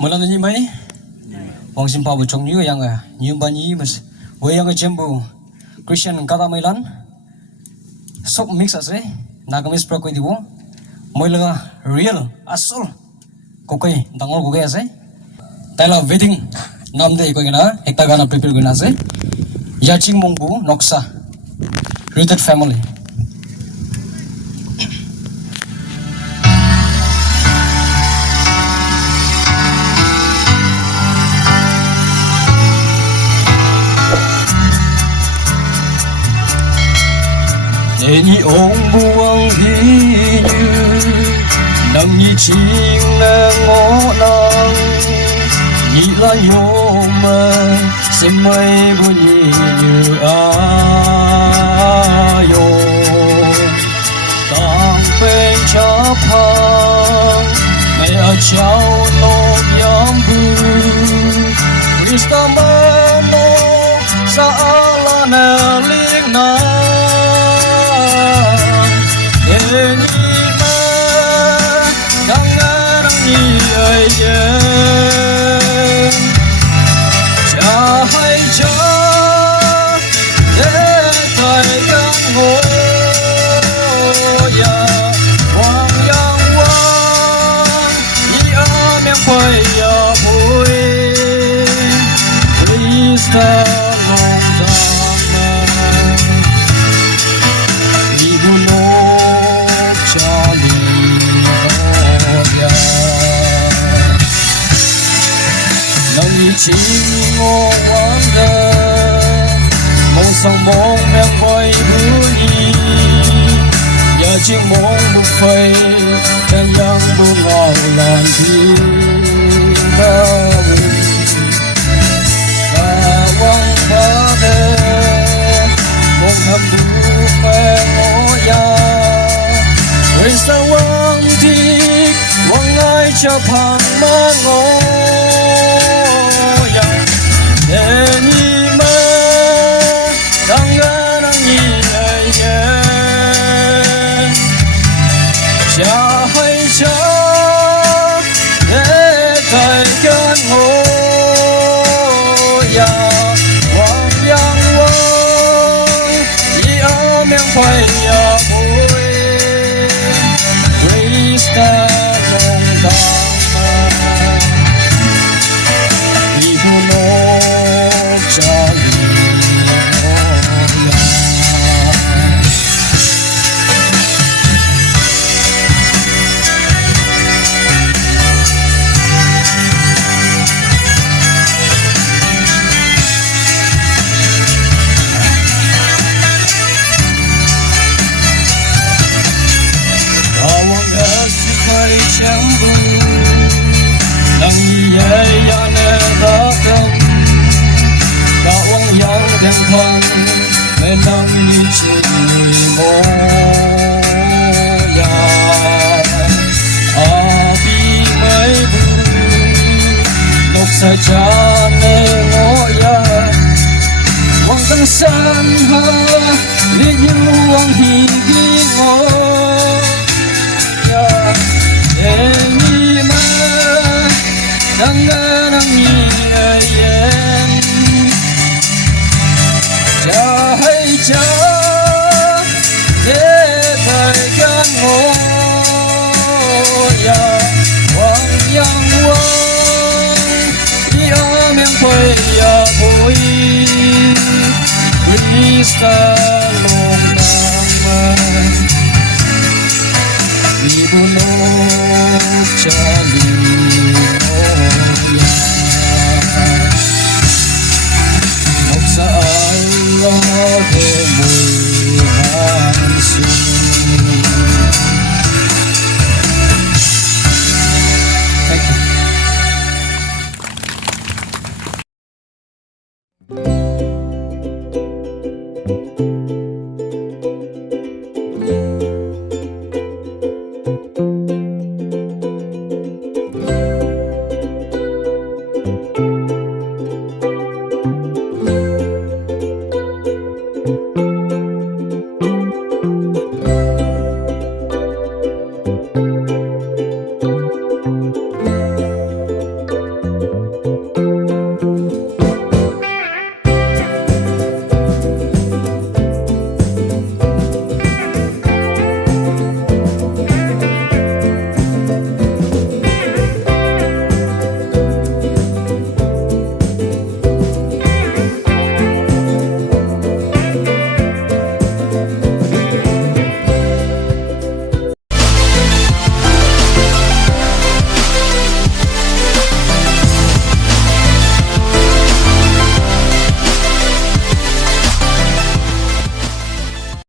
Malam ni mai, wang simpa bucong ni yang nyumba ni mas, yang jembu Christian kata mailan, sok mix ase, nagamis pro koi dibo, moilaga real asal, kokai dangol kokai ase, tela wedding nam de koi gana, ekta gana prepare gana ase, yaching mongbu noksa, rooted family. Ni ông buông đi như nằm như chim ngõ nắng nhị la nhô mà xem mây buồn như ayo tang bên chấp hàng mày ở cháu nô yam bu Krista mano sa ala na ling na chỉ ngô quán thơ mong sông mong mèo bay vui giờ chỉ mong một phây em yang buông ngào làn thiên ta và quăng phá thơ mong thầm đủ mẹ ngõ ya vì sao quăng thì quăng ai cho phẳng má ngõ Ni ma danga nang ni ye cha hai cha de tai gan ho ya wang yang wang yi a meng pai ya oi Krista nong da sa cha ne ngõ ya quang tăng san ha li như quang hi gi ngõ ya e ni ma dang nang ni yen cha hai cha de tai gan ngõ ya quang yang quang quay ya boy Krista long nam vi buno